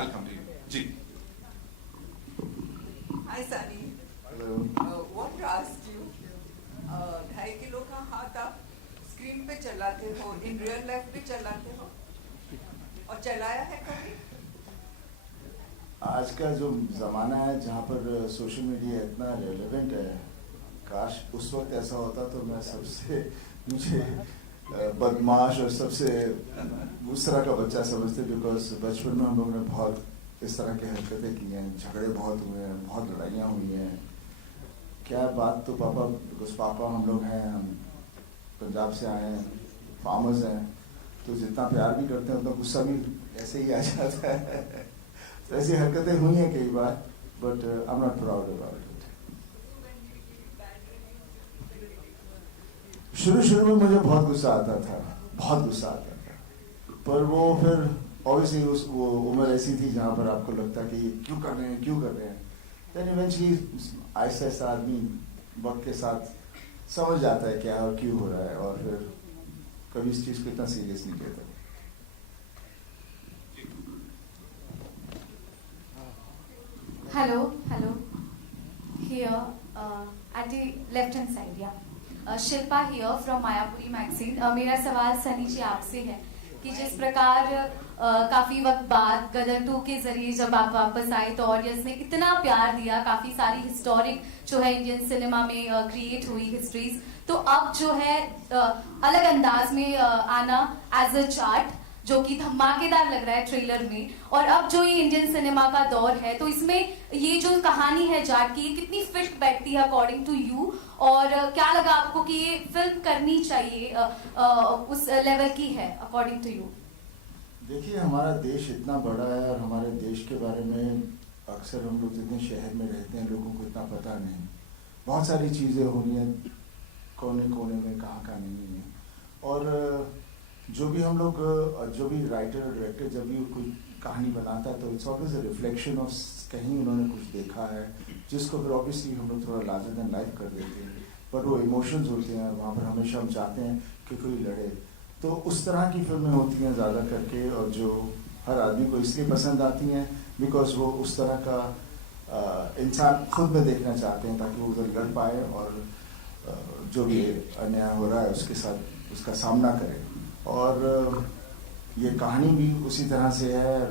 I'll come to you. जी. Hi Sunny. Hello. Want to ask you, 2.5 kilo का हाथ आप स्क्रीन पे चलाते हो, इन रियल लाइफ भी चलाते हो और चलाया है कभी? आज का जो ज़माना है जहाँ पर सोशल मीडिया इतना रेलेवेंट है, काश उस वक्त ऐसा होता तो मैं सबसे मुझे बदमाश और सबसे उस तरह का बच्चा समझते, बिकॉज बचपन में हम लोगों ने बहुत इस तरह की हरकतें की हैं, झगड़े बहुत हुए हैं, बहुत लड़ाइयाँ हुई हैं. क्या बात तो पापा, बिकॉज पापा हम लोग हैं, हम पंजाब से आए हैं, फार्मर्स हैं, तो जितना प्यार भी करते हैं उतना गुस्सा भी ऐसे ही आ जाता है. तो ऐसी हरकतें हुई हैं कई बार, but I am not proud about it. शुरू में मुझे बहुत गुस्सा आता था, बहुत गुस्सा आता था, पर वो फिर ऑब्वियसली वो उम्र ऐसी थी जहाँ पर आपको लगता कि क्यों कर रहे हैं. देन इवेंचुअली आहिस्ता आहिस्ता आदमी वक्त के साथ समझ जाता है क्या और क्यों हो रहा है, और फिर कभी इस चीज़ को इतना सीरियस नहीं लेता. Hello. Here, at the left hand side, yeah. Shilpa here from Mayapuri magazine. मेरा सवाल सनी जी आपसे है कि जिस प्रकार काफ़ी वक्त बाद गदर 2 के जरिए जब आप वापस आए तो ऑडियंस ने इतना प्यार दिया, काफ़ी सारी हिस्टोरिक जो है इंडियन सिनेमा में क्रिएट हुई हिस्ट्रीज, तो अब जो है अलग अंदाज में आना एज अ चार्ट जो कि धमाकेदार लग रहा है ट्रेलर में, और अब जो ये इंडियन सिनेमा का दौर है तो इसमें ये जो कहानी है जाट की, ये कितनी फिट बैठती है अकॉर्डिंग टू यू, और क्या लगा आपको कि ये फिल्म करनी चाहिए उस लेवल की है अकॉर्डिंग टू यू? देखिए, हमारा देश इतना बड़ा है और हमारे देश के बारे में अक्सर हम लोग जितने शहर में रहते हैं लोगों को इतना पता नहीं. बहुत सारी चीज़ें हो रही हैं कोने कोने में, कहाँ नहीं है. और जो भी हम लोग, जो भी राइटर और डायरेक्टर जब भी कोई कहानी बनाता है तो it's always a reflection of कहीं उन्होंने कुछ देखा है, जिसको फिर ऑब्वियसली हम लोग थोड़ा लार्जर देन लाइफ कर देते हैं. बट वो इमोशंस होते हैं, वहाँ पर हमेशा हम चाहते हैं कि कोई लड़े. तो उस तरह की फिल्में होती हैं ज़्यादा करके, और जो हर आदमी को इसलिए पसंद आती हैं बिकॉज वो उस तरह का इंसान खुद में देखना चाहते हैं, ताकि वो उधर लड़ पाए और जो भी अन्याय हो रहा है उसके साथ उसका सामना करें. और ये कहानी भी उसी तरह से है. और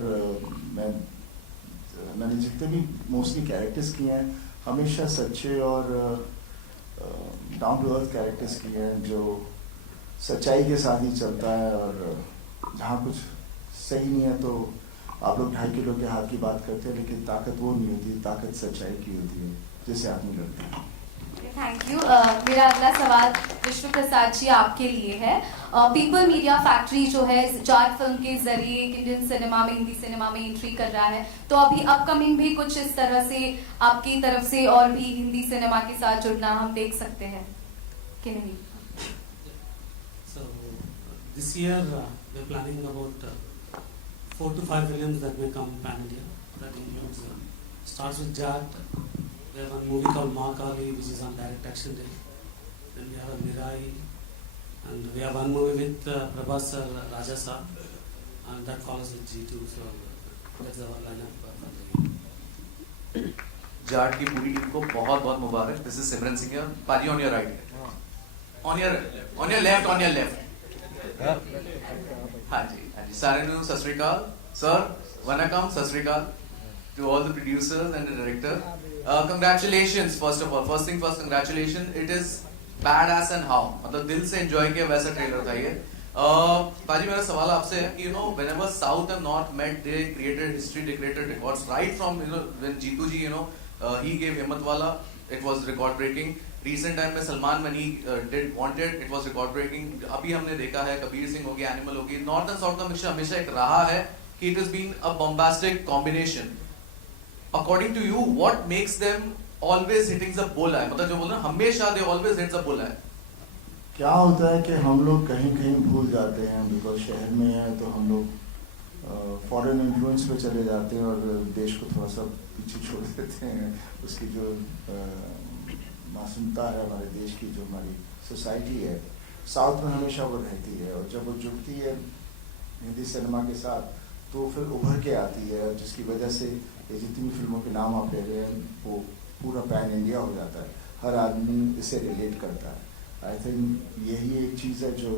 मैंने जितने भी मोस्टली कैरेक्टर्स किए हैं हमेशा सच्चे और डाउन टू अर्थ कैरेक्टर्स किए हैं, जो सच्चाई के साथ ही चलता है. और जहाँ कुछ सही नहीं है तो आप लोग 2.5 किलो के हाथ की बात करते हैं, लेकिन ताकत वो नहीं होती, ताकत सच्चाई की होती है जिससे आदमी लड़ता है. Thank you. मेरा अगला सवाल विष्णु प्रसाद जी आपके लिए है. पीपल मीडिया फैक्ट्री जो है जाट फिल्म के जरिए इंडियन सिनेमा में, हिंदी सिनेमा में एंट्री कर रहा है, तो अभी अपकमिंग भी कुछ इस तरह से आपकी तरफ से और भी हिंदी सिनेमा के साथ जुड़ना हम देख सकते हैं कि नहीं? So this year we're planning about 4 to 5 films that may come pan India. That includes starts with Jat. We have a movie called Ma Kali, which is on direct action day. Then we have Mirai, and we have one movie with Prabhas sir, Raja sir, and that follows with G2. So that's our lineup. Jat की पूरी team को बहुत बहुत मुबारक. This is सिमरन सिंह. पाजी on your right, on your left. हाँ जी. सारे सत श्री अकाल सर, वनकम, सत श्री अकाल to all the producers and the director. Congratulations first of all. First thing first, congratulations. It is badass and how. मतलब दिल से enjoy किया वैसा ट्रेलर था ये. पाजी, मेरा सवाल आपसे है कि whenever South and North met, they created history, they created records. Right from when Jeetu ji he gave Himmatwala, it was record breaking. Recent time में Salman when he did Wanted, it was record breaking. अभी हमने देखा है कबीर सिंह होगी, animal होगी. North and south का mixture हमेशा एक रहा है कि it has been a bombastic combination. According to you, what makes them always hitting the bullseye? मतलब जो बोल रहे हैं हमेशा they always hit the bullseye. क्या होता है कि हम लोग कहीं भूल जाते हैं, बिकॉज शहर में है तो हम लोग फॉरेन इन्फ्लुएंस पे चले जाते हैं और देश को थोड़ा सा पीछे छोड़ देते हैं. उसकी जो मासूमता है हमारे देश की, जो हमारी सोसाइटी है, साउथ में हमेशा वो रहती है. और जब वो जुड़ती है हिंदी सिनेमा के साथ तो फिर उभर के आती है, जिसकी वजह से ये जितनी फिल्मों के नाम आप ले रहे हैं वो पूरा पैन इंडिया हो जाता है, हर आदमी इससे रिलेट करता है। आई थिंक यही एक चीज़ है जो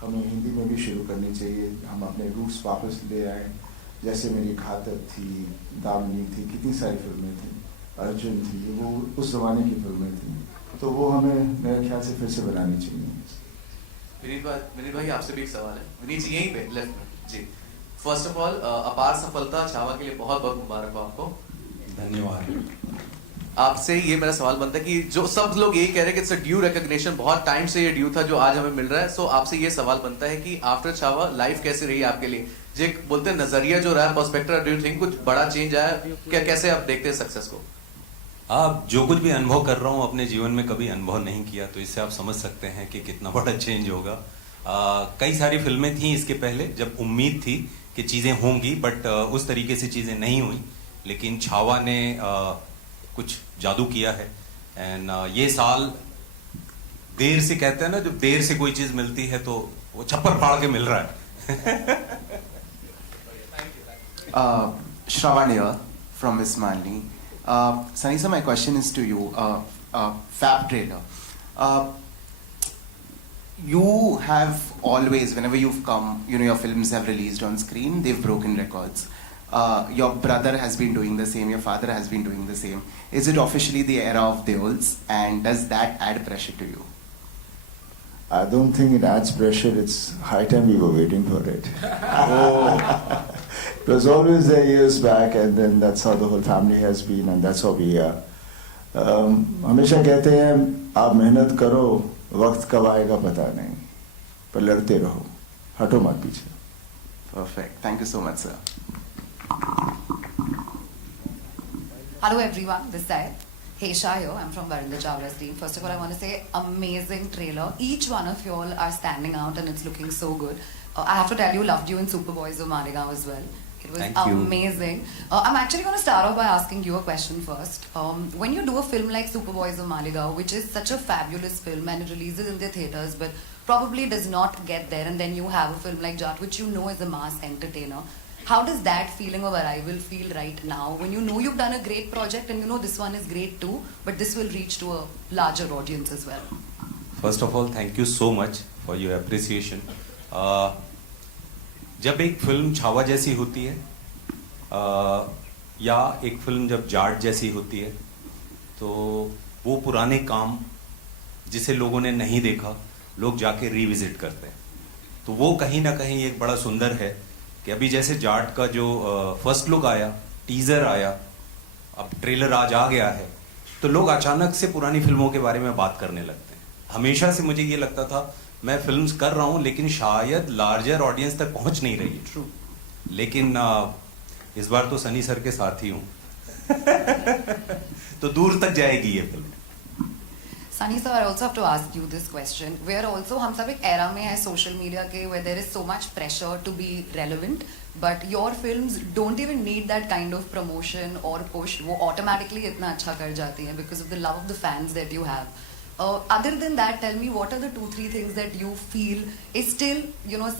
हमें हिंदी में भी शुरू करनी चाहिए। हम अपने रूट्स वापस ले आए, जैसे मेरी घातक थी, दामिनी थी, कितनी सारी फिल्में थी, अर्जुन थी, वो उस ज़माने की फिल्में थी, तो वो हमें मेरे ख्याल से फिर से बनानी चाहिए। विनीत भाई आपसे भी एक सवाल है। विनीत जी यहीं पे लेफ्ट में जी। फर्स्ट ऑफ ऑल अपार सफलता छावा के लिए बहुत बहुत मुबारक हो आपको। धन्यवाद। आपसे ये मेरा सवाल बनता है कि जो सब लोग यही कह रहे हैं कि इट्स अ ड्यू रिकॉग्निशन, बहुत टाइम से ये ड्यू था जो आज हमें मिल रहा है। सो आपसे ये सवाल बनता है कि आफ्टर छावा लाइफ कैसी रही आपके लिए? जो बोलते हैं नजरिया जो रहा है, पर्सपेक्टिव, डू यू थिंक कुछ बड़ा चेंज आया क्या? कैसे आप देखते हैं सक्सेस को? आप जो कुछ भी अनुभव कर रहा हूँ अपने जीवन में कभी अनुभव नहीं किया, तो इससे आप समझ सकते हैं कि कितना बड़ा चेंज होगा। कई सारी फिल्में थी इसके पहले जब उम्मीद थी कि चीज़ें होंगी, बट उस तरीके से चीज़ें नहीं हुई, लेकिन छावा ने कुछ जादू किया है। एंड ये साल देर से, कहते हैं ना, जब देर से कोई चीज़ मिलती है तो वो छप्पर फाड़ के मिल रहा है। Shravan here from Ismaili. Sunny sir, my question is to you. Fab trailer. You have always, whenever you've come, your films have released on screen, they've broken records. Your brother has been doing the same, your father has been doing the same. Is it officially the era of Deols, and does that add pressure to you? I don't think it adds pressure. It's high time we were waiting for it. It was always there years back, and then that's how the whole family has been, and that's how we are. हमेशा कहते हैं आप मेहनत करो, वक्त कब आएगा पता नहीं, पर लड़ते रहो, हटो मत पीछे। Perfect. Thank you so much, sir. Hello everyone, this side. Heisha here, I'm from Varinder Chawla's team. First of all, I want to say amazing trailer. Each one of you all are standing out and it's looking so good. I have to tell you, loved you in Superboys of Maligaon as well. It was Thank you. amazing. I'm actually going to start off by asking you a question first. When you do a film like Superboys of Maligaon, which is such a fabulous film and it releases in the theatres but probably does not get there, and then you have a film like Jat, which you know is a mass entertainer, how does that feeling of arrival feel right now when you know you've done a great project and you know this one is great too, but this will reach to a larger audience as well? First of all thank you so much for your appreciation. जब एक film Chhaava जैसी होती है या एक film जब जाट जैसी होती है, तो वो पुराने काम जिसे लोगों ने नहीं देखा लोग जाके रिविजिट करते हैं, तो वो कहीं ना कहीं एक बड़ा सुंदर है कि अभी जैसे जाट का जो फर्स्ट लुक आया, टीजर आया, अब ट्रेलर आज आ गया है, तो लोग अचानक से पुरानी फिल्मों के बारे में बात करने लगते हैं। हमेशा से मुझे ये लगता था मैं फिल्म्स कर रहा हूं लेकिन शायद लार्जर ऑडियंस तक पहुंच नहीं रही है, लेकिन इस बार तो सनी सर के साथ ही हूं तो दूर तक जाएगी ये film. Sunny sir, I also have to ask you this question. We are also, हम सब एक era में है social media के where there is so much pressure to be relevant, but your films don't even need that kind of promotion or push. वो automatically इतना अच्छा कर जाती हैं because of the love of the fans that you have. Other than that, tell me what are the 2-3 things that you feel is still,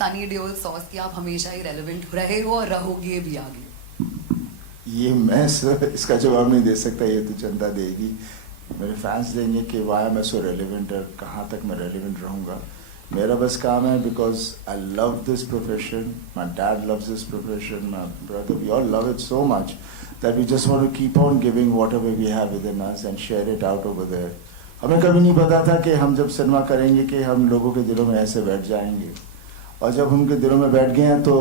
Sunny Deol sauce कि आप हमेशा ही relevant रहे हो और रहोगे भी आगे? ये मैं इसका जवाब नहीं दे सकता, ये तो जनता देगी, मेरे फैंस देंगे कि वाई मैं सो रेलिवेंट है, कहाँ तक मैं रेलिवेंट रहूँगा। मेरा बस काम है because I love this profession, my dad loves this profession, my brother, we all love it so much that we just want to keep on giving whatever we have within us and share it out over there. हमें कभी नहीं पता था कि हम जब cinema करेंगे कि हम लोगों के दिलों में ऐसे बैठ जाएंगे, और जब उनके दिलों में बैठ गए हैं तो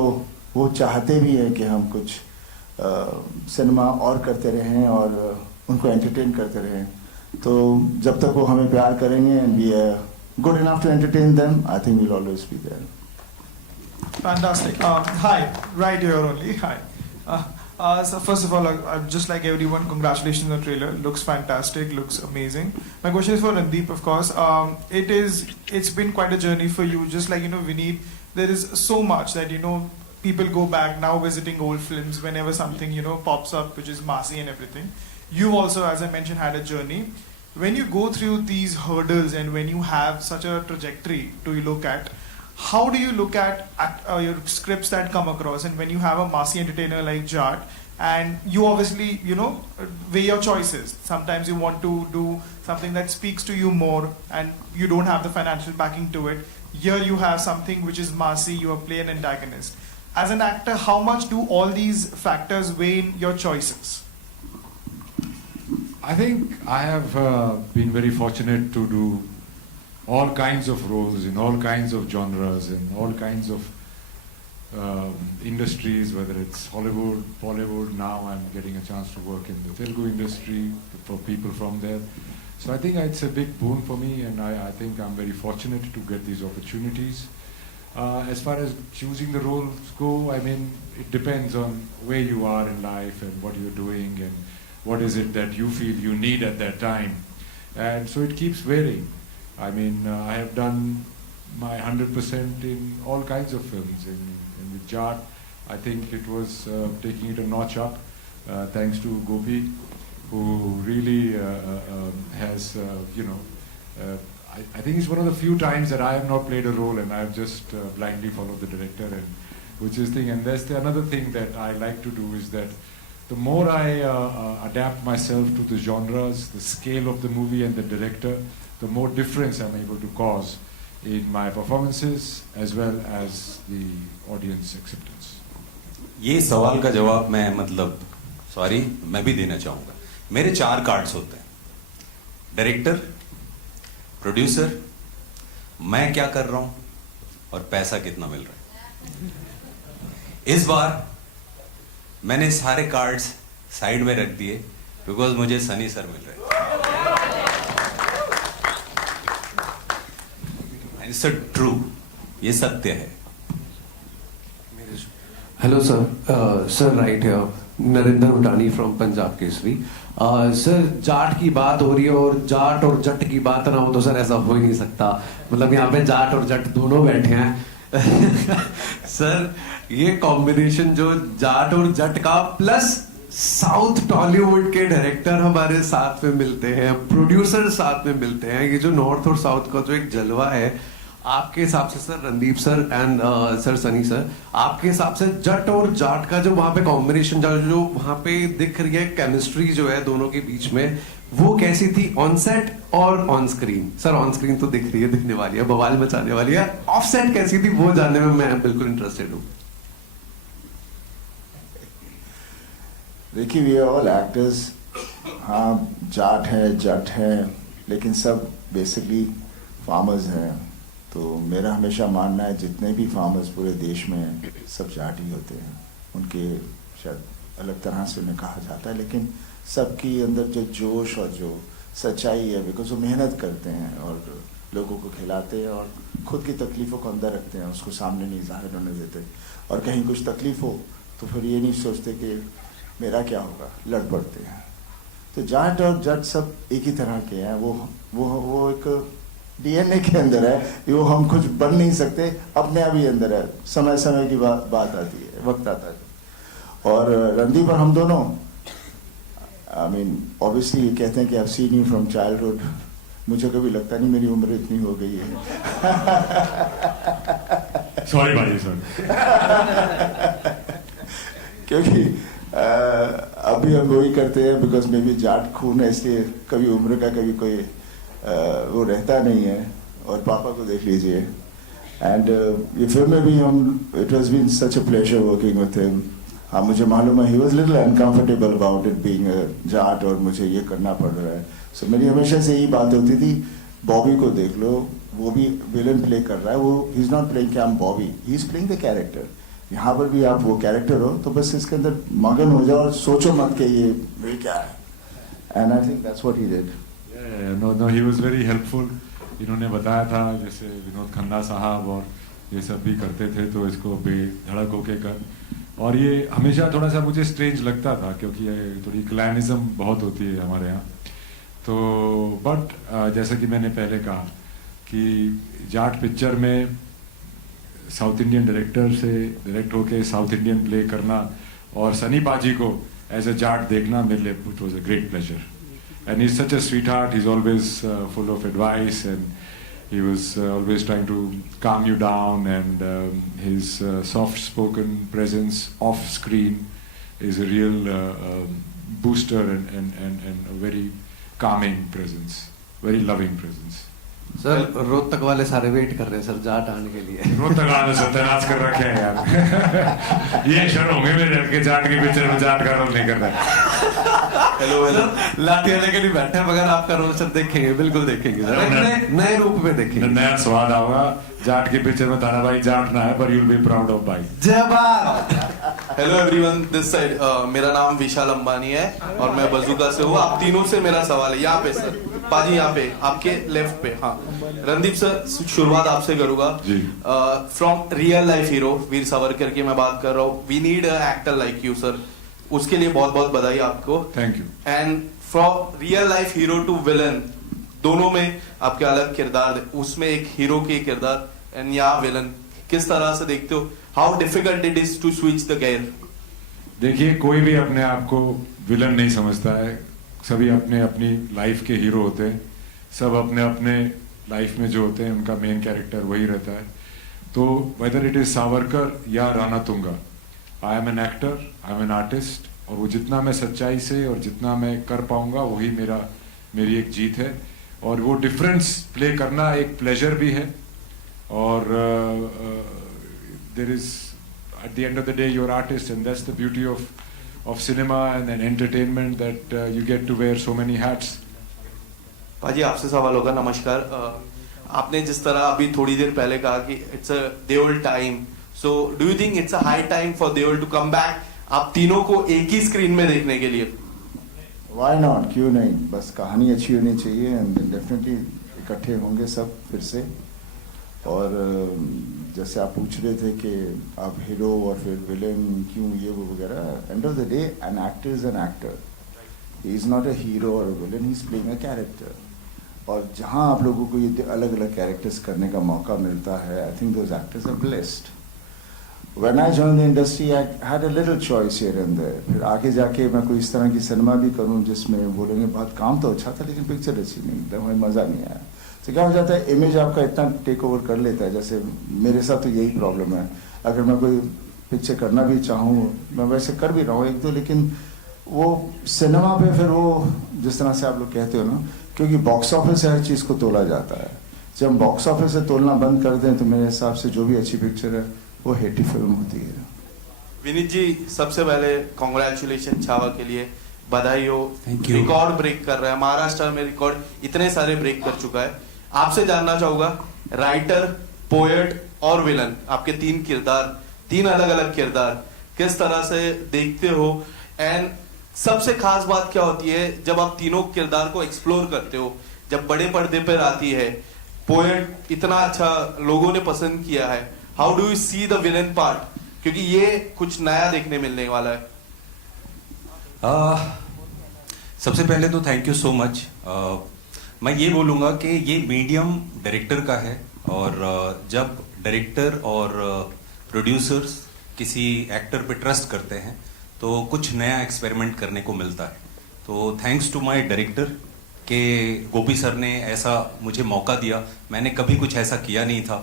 वो चाहते भी हैं कि हम कुछ सिनेमा और करते रहें और उनको एंटरटेन करते रहें। तो जब तक वो हमें प्यार करेंगे and we are good enough to entertain them, I think we'll always be there. Fantastic. Hi, right here only. Hi. So first of all, just like everyone, congratulations on the trailer. Looks fantastic. Looks amazing. My question is for Randeep, of course. It's been quite a journey for you. Just like Vineet, there is so much that people go back now visiting old films whenever something pops up which is massy and everything. You've also, as I mentioned, had a journey. When you go through these hurdles and when you have such a trajectory to look at, how do you look at your scripts that come across, and when you have a massy entertainer like Jat, and you obviously, weigh your choices. Sometimes you want to do something that speaks to you more, and you don't have the financial backing to it. Here you have something which is massy, you are playing an antagonist. As an actor, how much do all these factors weigh in your choices? I think I have been very fortunate to do all kinds of roles in all kinds of genres and all kinds of industries, whether it's Hollywood, Bollywood. Now I'm getting a chance to work in the Telugu industry for people from there. So I think it's a big boon for me, and I think I'm very fortunate to get these opportunities. As far as choosing the roles go, I mean, it depends on where you are in life and what you're doing and what is it that you feel you need at that time. And so it keeps varying. I mean, I have done my 100% in all kinds of films. And with Jat, I think it was taking it a notch up, thanks to Gopi, who really has, I think it's one of the few times that I have not played a role and I have just blindly followed the director, and which is thing. And that's another thing that I like to do, is that the more I adapt myself to the genres, the scale of the movie and the director, the more difference I'm able to cause in my performances as well as the audience acceptance. ये सवाल का जवाब मैं भी देना चाहूंगा. मेरे 4 cards होते हैं: डायरेक्टर, प्रोड्यूसर, मैं क्या कर रहा हूं और पैसा कितना मिल रहा है. इस बार मैंने सारे कार्ड्स साइड में रख दिए बिकॉज मुझे सनी सर मिल रहे हैं. इट्स ट्रू, ये सत्य है. Hello sir, sir right here, Narendra Hudani from Punjab Kesari. Sir जाट की बात हो रही है और जाट और जट की बात ना हो तो सर ऐसा हो ही नहीं सकता. मतलब यहाँ पे जाट और जट दोनों बैठे हैं. सर ये कॉम्बिनेशन जो जाट और जट का प्लस साउथ टॉलीवुड के डायरेक्टर हमारे साथ में मिलते हैं, प्रोड्यूसर साथ में मिलते हैं, ये जो नॉर्थ और साउथ का जो एक जलवा है, आपके हिसाब से sir Randeep sir and sir Sunny sir, आपके हिसाब से जट और जाट का जो वहां पे कॉम्बिनेशन जो वहां पे दिख रही है केमिस्ट्री जो है दोनों के बीच में, वो कैसी थी ऑन सेट और on screen? Sir on screen तो दिख रही है, दिखने वाली है, बवाल मचाने वाली है. ऑफ सेट कैसी थी वो जानने में मैं बिल्कुल इंटरेस्टेड हूँ. देखिए, वी आर ऑल एक्टर्स. हाँ, जाट है, जट है, लेकिन सब बेसिकली फार्मर्स हैं. तो मेरा हमेशा मानना है जितने भी फार्मर्स पूरे देश में हैं सब जाट ही होते हैं. उनके शायद अलग तरह से उन्हें कहा जाता है, लेकिन सबकी अंदर जो जोश और जो सच्चाई है, बिकॉज वो मेहनत करते हैं और लोगों को खिलाते हैं और खुद की तकलीफ़ों को अंदर रखते हैं, उसको सामने नहीं जाहिर होने देते. और कहीं कुछ तकलीफ हो तो फिर ये नहीं सोचते कि मेरा क्या होगा, लड़ पड़ते हैं. तो जाट और जट सब एक ही तरह के हैं. वो एक डीएनए के अंदर है, वो हम कुछ बन नहीं सकते, अपने आप ही अंदर है. समय समय की बात आती है, वक्त आता है. और रणदीप और हम दोनों, आई मीन ऑब्वियसली ये कहते हैं कि I have seen you from childhood. मुझे कभी लगता नहीं मेरी उम्र इतनी हो गई है. सॉरी भाई सर. क्योंकि अभी हम वही करते हैं बिकॉज मे बी जाट खून है, इसलिए कभी उम्र का कभी कोई वो रहता नहीं है. और पापा को देख लीजिए. एंड ये फिल्म में भी हम, it was been such a pleasure working with him. हाँ, मुझे मालूम है he was little uncomfortable about it being Jat और मुझे ये करना पड़ रहा है. सो मेरी हमेशा से यही बात होती थी, बॉबी को देख लो, वो भी विलन प्ले कर रहा है. वो ही इज नॉट प्लेइंग कि I am Bobby, he is playing the character. यहाँ पर भी आप वो कैरेक्टर हो तो बस इसके अंदर मगन हो जाओ और सोचो मत कि ये क्या है. And I think that's what he did. No, he was very helpful. इन्होंने बताया था जैसे विनोद खन्ना साहब और ये सब भी करते थे, तो इसको बेधड़क होके कर. और ये हमेशा थोड़ा सा मुझे स्ट्रेंज लगता था क्योंकि ये थोड़ी क्लैनिज्म बहुत होती है हमारे यहाँ. तो बट जैसा कि मैंने पहले कहा कि जाट पिक्चर में साउथ इंडियन डायरेक्टर से डायरेक्ट होके साउथ इंडियन प्ले करना और सनी पाजी को एज अ जाट देखना मेरे लिए it was a great pleasure. And he's such a sweetheart. He's always full of advice, and He was always trying to calm you down, and his soft-spoken presence off screen is a real booster and a very calming presence, very loving presence. Sir Rohtak वाले सारे wait कर रहे हैं sir Jat आने के लिए। रोहतक आने सत्यानाश कर रखे हैं यार। ये शर्म होंगे मेरे के जाट की पिक्चर में जाट का रोल नहीं कर रहा। हेलो हेलो लाठी वाले के लिए बैठे हैं, मगर आपका रोल सर देखेंगे, बिल्कुल देखेंगे सर, नए रूप में देखेंगे। नया स्वाद आएगा जाट की पिक्चर में। ताना भाई जाट ना है पर you'll be proud of भाई। जय Bharat. Hello everyone, this side मेरा नाम विशाल अंबानी है और मैं बजूका से हूँ। आप तीनों से मेरा सवाल है, यहाँ पे सर, पाजी यहाँ पे, आपके लेफ्ट पे। हाँ रणदीप सर, शुरुआत आपसे करूंगा। From real life hero Veer Savarkar की मैं बात कर रहा हूँ। We need a actor like you sir, उसके लिए बहुत बहुत बधाई आपको। Thank you. And from real life hero to villain, दोनों में आपके अलग किरदार, उसमें एक हीरो के किरदार एंड यहाँ विलन, किस तरह से देखते हो? How difficult it is to switch the gear? देखिए, कोई भी अपने आप को विलन नहीं समझता है, सभी अपने अपनी लाइफ के हीरो होते हैं। सब अपने अपने लाइफ में जो होते हैं उनका मेन कैरेक्टर वही रहता है। तो वेदर इट इज सावरकर या Rana Tunga, I am an actor, I am an artist, और वो जितना मैं सच्चाई से और जितना मैं कर पाऊंगा वही मेरी एक जीत है। और वो डिफरेंस प्ले करना एक प्लेजर भी है। और there is at the end of the day you're artist, and that's the beauty of cinema and entertainment, that you get to wear so many hats. पाजी आपसे सवाल होगा। नमस्कार। आपने जिस तरह अभी थोड़ी देर पहले कहा कि it's a Deol time, so do you think it's a high time for Deol to come back, आप तीनों को एक ही स्क्रीन में देखने के लिए? Why not? क्यों नहीं, बस कहानी अच्छी होनी चाहिए एंड डेफिनेटली इकट्ठे होंगे सब फिर से। और जैसे आप पूछ रहे थे कि आप हीरो और फिर विलेन क्यों ये वो वगैरह, end of the day an actor is an actor, he is not a hero और villain, he is playing a character. और जहाँ आप लोगों को ये अलग अलग कैरेक्टर्स करने का मौका मिलता है, I think those actors are blessed. When I joined the industry, I had a little choice here and there. फिर आगे जाके मैं कोई इस तरह की सिनेमा भी करूँ जिसमें बोलेंगे बहुत काम तो अच्छा था लेकिन पिक्चर अच्छी नहीं, एकदम हमें मज़ा नहीं आया। तो क्या हो जाता है, इमेज आपका इतना टेक ओवर कर लेता है। जैसे मेरे साथ तो यही प्रॉब्लम है, अगर मैं कोई पिक्चर करना भी चाहूँ, मैं वैसे कर भी रहा हूँ एक दो, लेकिन वो सिनेमा पे फिर वो जिस तरह से आप लोग कहते हो ना, क्योंकि बॉक्स ऑफिस से हर चीज़ को तोला जाता है। जब हम बॉक्स ऑफिस से तोलना बंद कर दें तो मेरे हिसाब से जो भी अच्छी पिक्चर है वो हेटी फिल्म होती है। विनीत जी, सबसे पहले कॉन्ग्रेचुलेशन छावा के लिए, बधाई हो। रिकॉर्ड ब्रेक कर रहा है, महाराष्ट्र में रिकॉर्ड इतने सारे ब्रेक कर चुका है। आपसे जानना चाहूंगा, राइटर, पोएट और विलन, आपके तीन किरदार, तीन अलग अलग किरदार, किस तरह से देखते हो? एंड सबसे खास बात क्या होती है जब आप तीनों किरदार को एक्सप्लोर करते हो, जब बड़े पर्दे पर आती है? पोएट इतना अच्छा लोगों ने पसंद किया है, how do you see the villain part, क्योंकि ये कुछ नया देखने मिलने वाला है। सबसे पहले तो थैंक यू सो मच। मैं ये बोलूँगा कि ये मीडियम डायरेक्टर का है, और जब डायरेक्टर और प्रोड्यूसर्स किसी एक्टर पे ट्रस्ट करते हैं तो कुछ नया एक्सपेरिमेंट करने को मिलता है। तो थैंक्स टू माय डायरेक्टर कि गोपी सर ने ऐसा मुझे मौका दिया, मैंने कभी कुछ ऐसा किया नहीं था।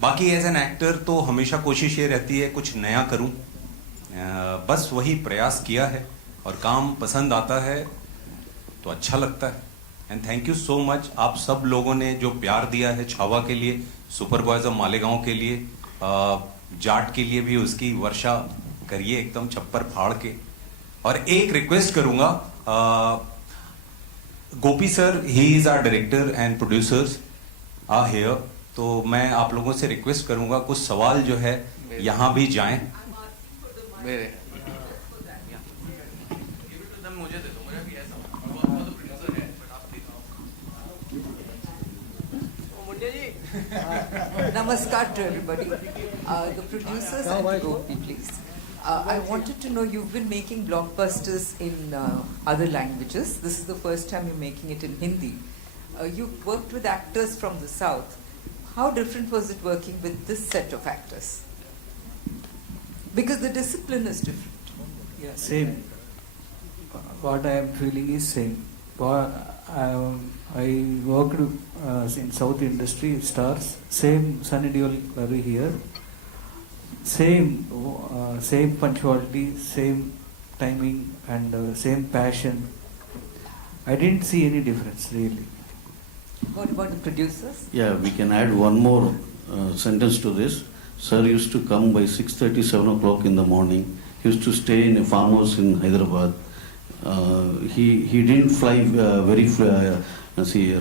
बाकी एज एन एक्टर तो हमेशा कोशिश ये रहती है कुछ नया करूं, बस वही प्रयास किया है, और काम पसंद आता है तो अच्छा लगता है। And thank you so much आप सब लोगों ने जो प्यार दिया है छावा के लिए, सुपर बॉयज ऑफ मालेगांव के लिए, जाट के लिए भी उसकी वर्षा करिए एकदम छप्पर फाड़ के। और एक रिक्वेस्ट करूंगा, Gopi sir, he is our director and producers are here, तो मैं आप लोगों से रिक्वेस्ट करूंगा कुछ सवाल जो है यहाँ भी जाएं। मेरे मुझे दे दो, मुझे भी ऐसा वो तो प्रोड्यूसर है, बट आप प्लीज आओ। मुंडे जी, नमस्कार to everybody. The producers and Gopi, please. I wanted to know, you've been making blockbusters in other languages. This is the first time you're making it in Hindi. You've worked with actors from the South. How different was it working with this set of actors? Because the discipline is different. Yeah, same. What I am feeling is same. I worked in South Industry Stars. Same Sunny Deol here. Same punctuality, same timing, and same passion. I didn't see any difference really. What about the producers? Yeah, we can add one more sentence to this. Sir used to come by 6:30, 7 o'clock in the morning. He used to stay in a farmhouse in Hyderabad. He didn't fly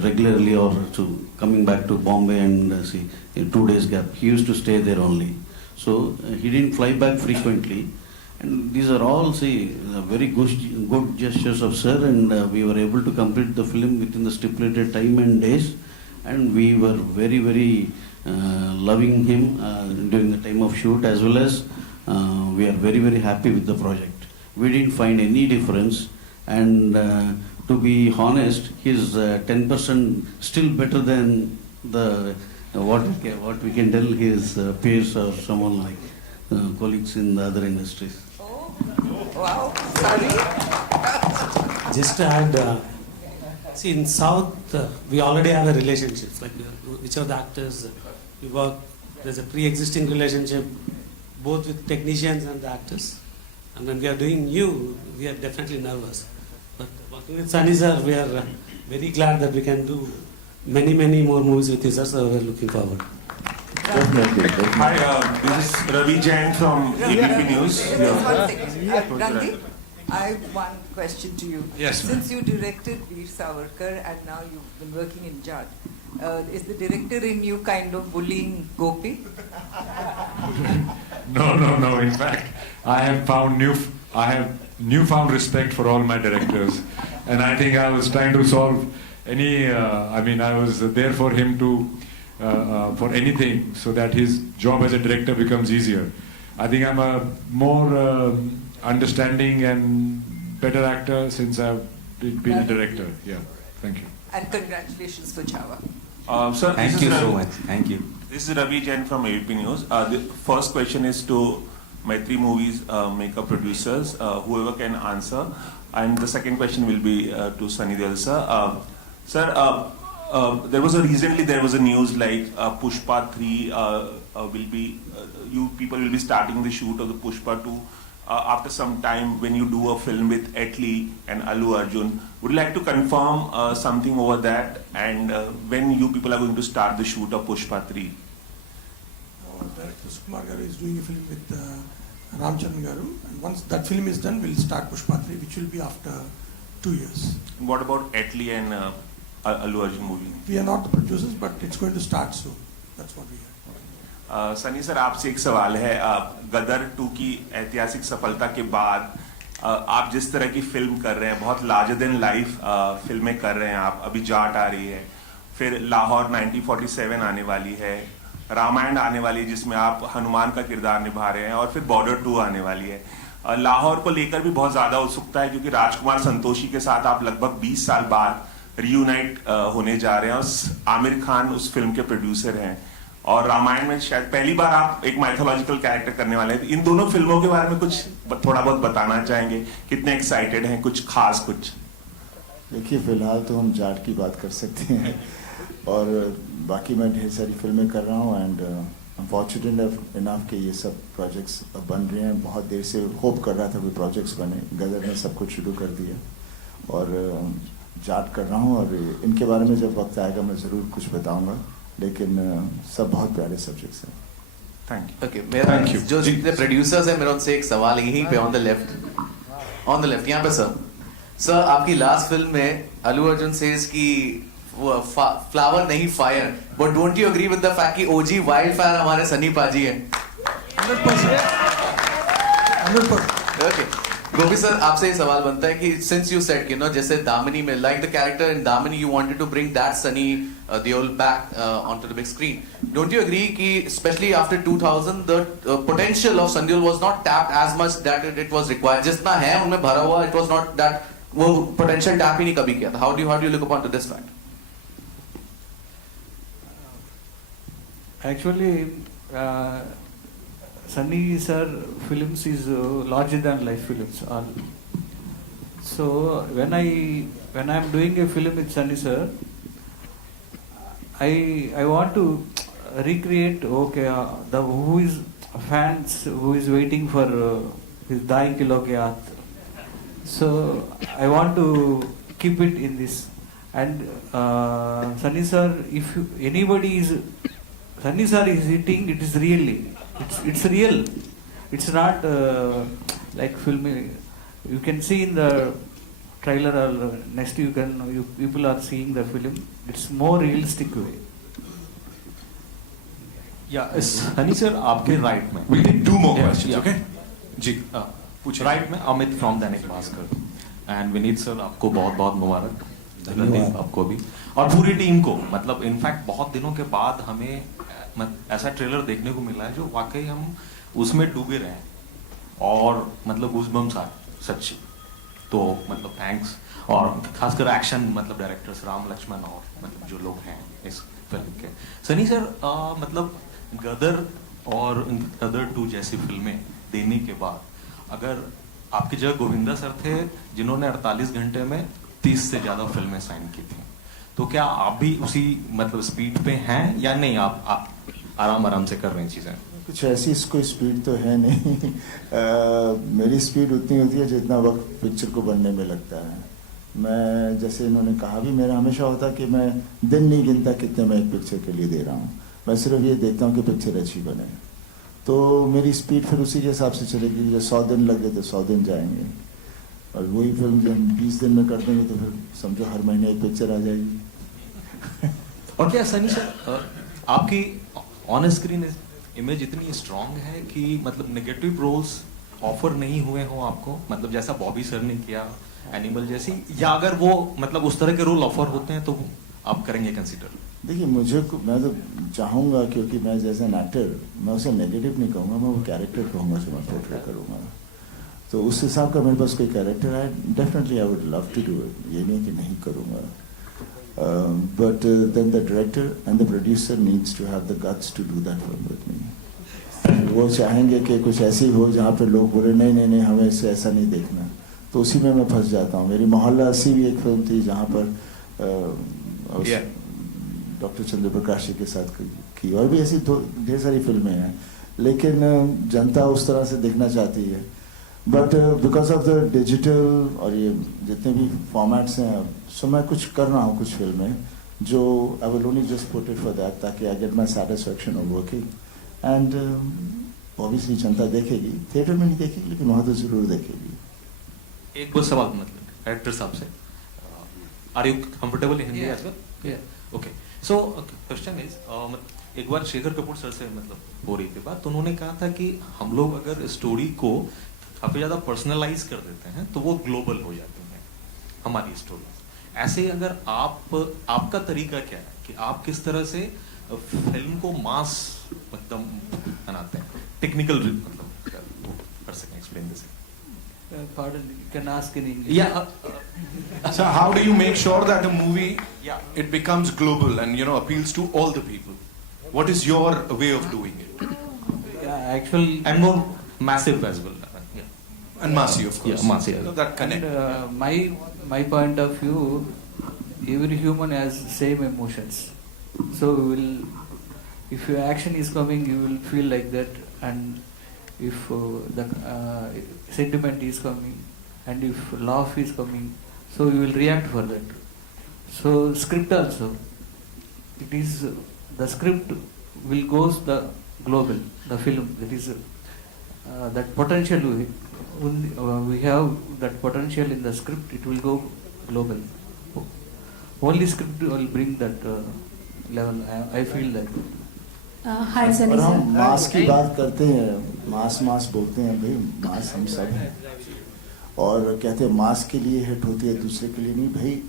regularly or to coming back to Bombay and in 2 days gap. He used to stay there only. So he didn't fly back frequently. And these are all very good gestures of sir, and we were able to complete the film within the stipulated time and days, and we were very, very loving him during the time of shoot, as well as we are very, very happy with the project. We didn't find any difference, and to be honest, he's 10% still better than the what we can tell his peers or someone like colleagues in the other industries. Wow, sorry. Just to add, see in South, we already have a relationship. Like which of the actors we work, there's a pre-existing relationship both with technicians and the actors. And when we are doing new, we are definitely nervous. But working with Sunny sir, we are very glad that we can do many, many more movies with you, sir. So we're looking forward. Hi, this is Ravi Jain from ABP News. Just one second. Randeep, I have one question to you. Yes, ma'am. Since you directed Veer Savarkar and now you've been working in Jat, is the director in you kind of bullying Gopi? No. In fact, I have newfound respect for all my directors, and I think I was trying to solve any. I was there for him to. For anything, so that his job as a director becomes easier. I think I'm a more understanding and better actor since I've been a director. Yeah, thank you. And congratulations for Chhawa. Sir, thank you so much. Thank you. This is Ravi Jain from ABP News. The first question is to Maitri Movies makeup producers, whoever can answer. And the second question will be to Sunny Deol sir. Sir, there was a news like Pushpa 3 will be you people will be starting the shoot of the Pushpa 2 after some time when you do a film with Atlee and Allu Arjun. Would you like to confirm something over that, and when you people are going to start the shoot of Pushpa 3? Director Sukumar Garu is doing a film with Ramcharan Garu, and once that film is done, we'll start Pushpa 3, which will be after 2 years. What about Atlee and Allu Arjun movie? We are not the producers, but it's going to start soon. That's what we are. Sunny sir, आपसे एक सवाल है. गदर 2 की ऐतिहासिक सफलता के बाद आप जिस तरह की फिल्म कर रहे हैं, बहुत लार्जर देन लाइफ फिल्में कर रहे हैं आप. अभी जाट आ रही है, फिर लाहौर 1947 आने वाली है, रामायण आने वाली है जिसमें आप हनुमान का किरदार निभा रहे हैं, और फिर बॉर्डर 2 आने वाली है. लाहौर को लेकर भी बहुत ज्यादा उत्सुकता है क्योंकि राजकुमार संतोषी के साथ आप लगभग 20 साल बाद रियूनाइट होने जा रहे हैं, और आमिर खान उस फिल्म के प्रोड्यूसर हैं, और रामायण में शायद पहली बार आप एक माइथोलॉजिकल कैरेक्टर करने वाले हैं. इन दोनों फिल्मों के बारे में कुछ थोड़ा बहुत बताना चाहेंगे? कितने एक्साइटेड हैं? कुछ खास कुछ? देखिए, फिलहाल तो हम जाट की बात कर सकते हैं, और बाकी मैं ढेर सारी फिल्में कर रहा हूँ, एंड अनफॉर्चुनेट इनफ कि ये सब प्रोजेक्ट्स बन रहे हैं. बहुत देर से होप कर रहा था कोई प्रोजेक्ट्स बने. गदर ने सब कुछ शुरू कर दिया, और जाट कर रहा हूँ, और इनके बारे में जब वक्त आएगा मैं ज़रूर कुछ बताऊंगा, लेकिन सब बहुत प्यारे सब्जेक्ट्स हैं. Thank you. ओके, मेरा जो जितने प्रोड्यूसर्स हैं, मेरा उनसे एक सवाल यहीं पे ऑन द लेफ्ट यहाँ पे. सर आपकी लास्ट फिल्म में अल्लू अर्जुन सेज की फ्लावर नहीं fire, but don't you agree with the fact कि ओजी वाइल्ड फायर हमारे सनी पाजी हैं? 100%. ओके, गोपी सर आपसे ये सवाल बनता है कि सिंस यू सेड जैसे दामिनी में, like the character in Damini, you wanted to bring that Sunny Deol back onto the big screen. Don't you agree कि specially after 2000 the potential of Sunny Deol was not tapped as much that it was required? जितना है उनमें भरा हुआ, it was not that, वो potential tap ही नहीं कभी किया था. How do you look upon to this fact? Actually, Sunny sir films is larger than life films. So when I'm doing a film with Sunny sir, I want to recreate the who is fans who is waiting for his Dai Kilo Ke Haath. So I want to keep it in this. And Sunny sir, if anybody is Sunny sir is hitting, it is really it's real. It's not like filming. You can see in the trailer or next people are seeing the film. It's more realistic way. या Sunny sir आपके right में we take 2 more questions, okay ji पूछिए। Right में Amit from Dainik Bhaskar and Vineet sir आपको बहुत बहुत मुबारक, धन्यवाद आपको भी और पूरी टीम को। मतलब इनफैक्ट बहुत दिनों के बाद हमें ऐसा ट्रेलर देखने को मिला है जो वाकई हम उसमें डूबे रहे हैं और मतलब गूज़बम्स आए सच्ची। तो मतलब थैंक्स और खासकर एक्शन मतलब डायरेक्टर्स राम लक्ष्मण और मतलब जो लोग हैं इस फिल्म के। सनी सर मतलब गदर और गदर 2 जैसी फिल्में देने के बाद अगर आपकी जगह गोविंदा सर थे जिन्होंने 48 घंटे में 30 से ज्यादा फिल्में साइन की थी, तो क्या आप भी उसी मतलब स्पीड पे हैं या नहीं? आप आराम से कर रहे हैं चीजें? कुछ ऐसी कोई स्पीड तो है नहीं मेरी स्पीड उतनी होती है जितना वक्त पिक्चर को बनने में लगता है। मैं जैसे इन्होंने कहा भी, मेरा हमेशा होता कि मैं दिन नहीं गिनता कितने मैं एक पिक्चर के लिए दे रहा हूँ, मैं सिर्फ ये देखता हूँ कि पिक्चर अच्छी बने। तो मेरी स्पीड फिर उसी के हिसाब से चलेगी। जब 100 दिन लगे तो 100 दिन जाएंगे और वही फिल्म जब 20 दिन में कर देंगे तो फिर समझो हर महीने एक पिक्चर आ जाएगी। और क्या सनी सर आपकी ऑन स्क्रीन इमेज इतनी स्ट्रांग है कि मतलब नेगेटिव रोल्स ऑफर नहीं हुए हो आपको, मतलब जैसा बॉबी सर ने किया एनिमल जैसी, या अगर वो मतलब उस तरह के रोल ऑफर होते हैं तो आप करेंगे कंसीडर? देखिए मैं तो चाहूँगा, क्योंकि मैं जैसे एन एक्टर मैं उसे नेगेटिव नहीं कहूँगा, मैं वो कैरेक्टर कहूँगा जो मैं पोर्ट्रे करूँगा। तो उस हिसाब का मेरे पास कोई कैरेक्टर है, definitely I would love to do it, ये नहीं कि नहीं करूँगा। But then the director and the producer needs to have the guts to do that film with me. वो चाहेंगे कि कुछ ऐसी हो जहाँ पे लोग बोले नहीं हमें इसे ऐसा नहीं देखना, तो उसी में मैं फंस जाता हूँ। मेरी मोहल्ला अस्सी भी एक फिल्म थी जहाँ पर डॉक्टर चंद्र प्रकाश जी के साथ की, और भी ऐसी ढेर सारी फिल्में हैं, लेकिन जनता उस तरह से देखना चाहती है। But because of the digital और ये जितने भी फॉर्मेट्स हैं, सो मैं कुछ कर रहा हूँ कुछ फिल्में जो I will only just put it for that, ताकि I get my satisfaction of working and obviously जनता देखेगी, थिएटर में नहीं देखेगी लेकिन वहाँ तो जरूर देखेगी। एक बस सवाल मतलब डायरेक्टर साहब से, are you comfortable in Hindi as well? Okay, so question is, एक बार शेखर कपूर सर से मतलब हो रही थी बात, तो उन्होंने कहा था कि हम लोग अगर स्टोरी को काफी ज्यादा पर्सनलाइज कर देते हैं तो वो ग्लोबल हो जाती है हमारी स्टोरी। ऐसे अगर आपका तरीका क्या है कि आप किस तरह से फिल्म को मास मतलब बनाते हैं, टेक्निकल मतलब कर सकें, explain this? Pardon, you can ask in English. Yeah. So how do you make sure that a movie it becomes global and appeals to all the people? What is your way of doing it? Actually, and more massive as well. And massive, of course. Yeah, massive. So that connect. And, my point of view, every human has same emotions. So if your action is coming, you will feel like that, and if the sentiment is coming, and if laugh is coming, so you will react for that. So script also, it is the script will goes the global, the film, that is that potential we have that potential in the script, it will go global. Only script will bring that level. I feel that. Hi, Sunny और sir. हम मास की बात करते हैं, मास बोलते हैं, भाई मास हम सब हैं, और कहते हैं मास के लिए हिट होती है, दूसरे के लिए नहीं। भाई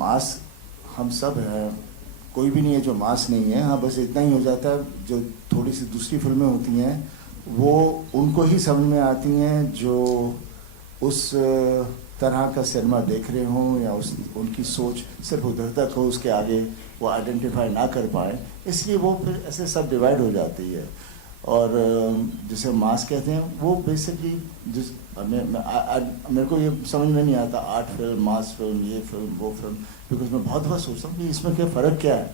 मास हम सब हैं, कोई भी नहीं है जो मास नहीं है। हाँ, बस इतना ही हो जाता है, जो थोड़ी सी दूसरी फिल्में होती हैं वो उनको ही समझ में आती हैं जो उस तरह का सिनेमा देख रहे हों, या उनकी सोच सिर्फ उधर तक हो, उसके आगे वो आइडेंटिफाई ना कर पाए, इसलिए वो फिर ऐसे सब डिवाइड हो जाती है। और जिसे मास कहते हैं वो बेसिकली जिस मेरे को ये समझ में नहीं आता आर्ट फिल्म, मास फिल्म, ये फिल्म, वो फिल्म, बिकॉज मैं बहुत बार सोचता हूँ कि इसमें क्या फ़र्क क्या है।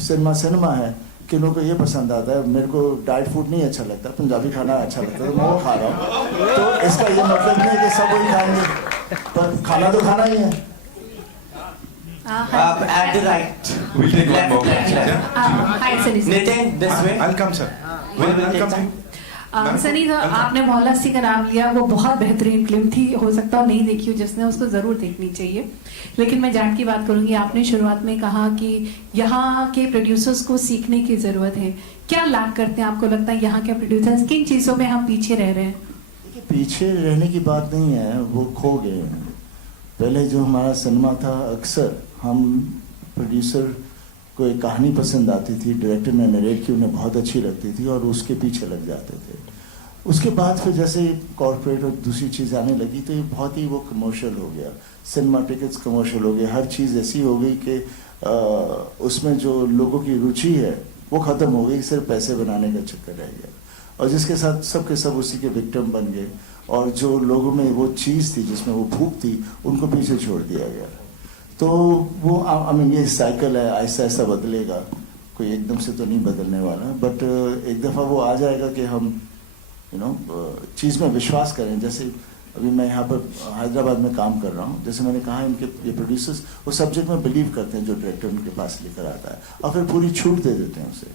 सिनेमा है कि लोगों को ये पसंद आता है, मेरे को डाइट फूड नहीं अच्छा लगता, पंजाबी खाना अच्छा लगता है तो मैं वो खा रहा हूँ, तो इसका ये मतलब नहीं है कि सब वही खाएंगे, पर खाना तो खाना ही है। At the right. We'll take one more. Hi, Sunny. Nitin, this way. I'll come, sir. We'll take time. Sunny sir, आपने मोहल्ला का नाम लिया, वो बहुत बेहतरीन फिल्म थी, हो सकता हो नहीं देखी हो जिसने, उसको जरूर देखनी चाहिए। लेकिन मैं जाट की बात करूंगी। आपने शुरुआत में कहा कि यहाँ के प्रोड्यूसर्स को सीखने की जरूरत है, क्या लैक करते हैं आपको लगता है यहाँ के प्रोड्यूसर्स, किन चीजों में हम पीछे रह रहे हैं? पीछे रहने की बात नहीं है, वो खो गए हैं। पहले जो हमारा सिनेमा था, अक्सर हम प्रोड्यूसर को एक कहानी पसंद आती थी, डायरेक्टर ने नरेट की, उन्हें बहुत अच्छी लगती थी और उसके पीछे लग जाते थे। उसके बाद फिर जैसे कॉर्पोरेट और दूसरी चीज़ आने लगी तो ये बहुत ही वो कमर्शियल हो गया, सिनेमा टिकट्स कमर्शियल हो गए, हर चीज़ ऐसी हो गई कि उसमें जो लोगों की रुचि है वो ख़त्म हो गई, सिर्फ पैसे बनाने का चक्कर रह गया और जिसके साथ सब के सब उसी के विक्टिम बन गए और जो लोगों में वो चीज़ थी जिसमें वो भूख थी उनको पीछे छोड़ दिया गया। तो वो ये साइकिल है, आहिस्ता आहिस्ता बदलेगा, कोई एकदम से तो नहीं बदलने वाला, बट एक दफ़ा वो आ जाएगा कि हम चीज़ में विश्वास करें। जैसे अभी मैं यहाँ पर हैदराबाद में काम कर रहा हूँ, जैसे मैंने कहा इनके ये प्रोड्यूसर्स वो सब्जेक्ट में बिलीव करते हैं जो डायरेक्टर उनके पास लेकर आता है और फिर पूरी छूट दे देते हैं उसे।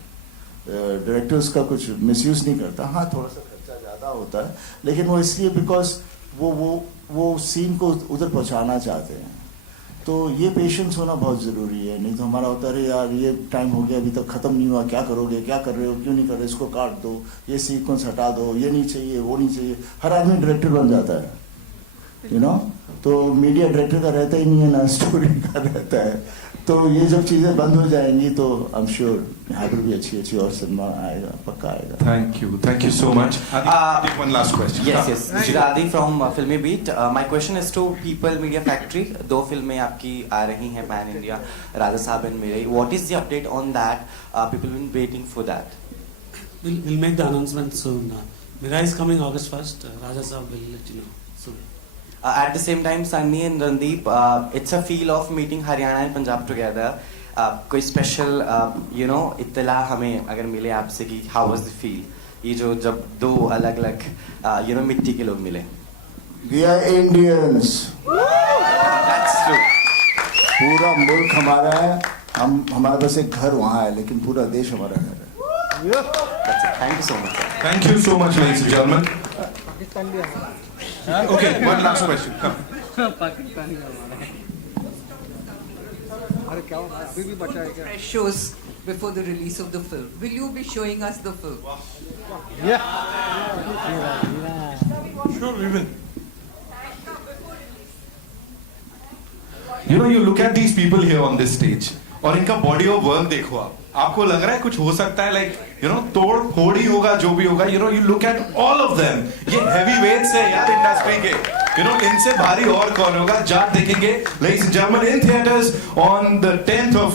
डायरेक्टर उसका कुछ मिसयूज़ नहीं करता, हाँ थोड़ा सा खर्चा ज़्यादा होता है लेकिन वो इसलिए बिकॉज वो सीन को उधर पहुँचाना चाहते हैं। तो ये पेशेंस होना बहुत ज़रूरी है, नहीं तो हमारा होता है यार ये टाइम हो गया अभी तक ख़त्म नहीं हुआ, क्या करोगे, क्या कर रहे हो, क्यों नहीं कर रहे, इसको काट दो, ये सीक्वेंस हटा दो, ये नहीं चाहिए, वो नहीं चाहिए। हर आदमी डायरेक्टर बन जाता है, तो मीडिया डायरेक्टर का रहता ही नहीं है ना, स्टोरी का रहता है। तो ये जब चीज़ें बंद हो जाएंगी तो आई एम श्योर यहाँ पर भी अच्छी और सिनेमा आएगा, पक्का आएगा। Thank you so much. Take one last question. Yes. Jigadi from Filmy Beat. My question is to People Media Factory. 2 फिल्में आपकी आ रही हैं पैन इंडिया, राजा साहब एंड मेरे। What is the update on that? People been waiting for that. We'll make the announcement soon. Mira is coming August 1st. Raja Saab will let you know soon. At the same time, Sunny and Randeep, it's a feel of meeting Haryana and Punjab together. कोई special इत्तला हमें अगर मिले आपसे कि how was the feel, ये जो जब 2 अलग-अलग मिट्टी के लोग मिले? We are Indians. That's true. पूरा मुल्क हमारा है, हमारे पास एक घर वहाँ है लेकिन पूरा देश हमारा घर है। That's it. Thank you so much. Thank you so much, ladies and gentlemen. Okay, one last question. Come. Fresh shows before the release of the film. Will you be showing us the film? Yeah. Sure, we will. You look at these people here on this stage और इनका body of work देखो आपको लग रहा है कुछ हो सकता है, तोड़ फोड़ ही होगा जो भी होगा। You look at all of them, ये हैवी वेट्स है यार इंडस्ट्री के, इनसे भारी और कौन होगा। जाट देखेंगे ladies and gentlemen in theaters on the 10th of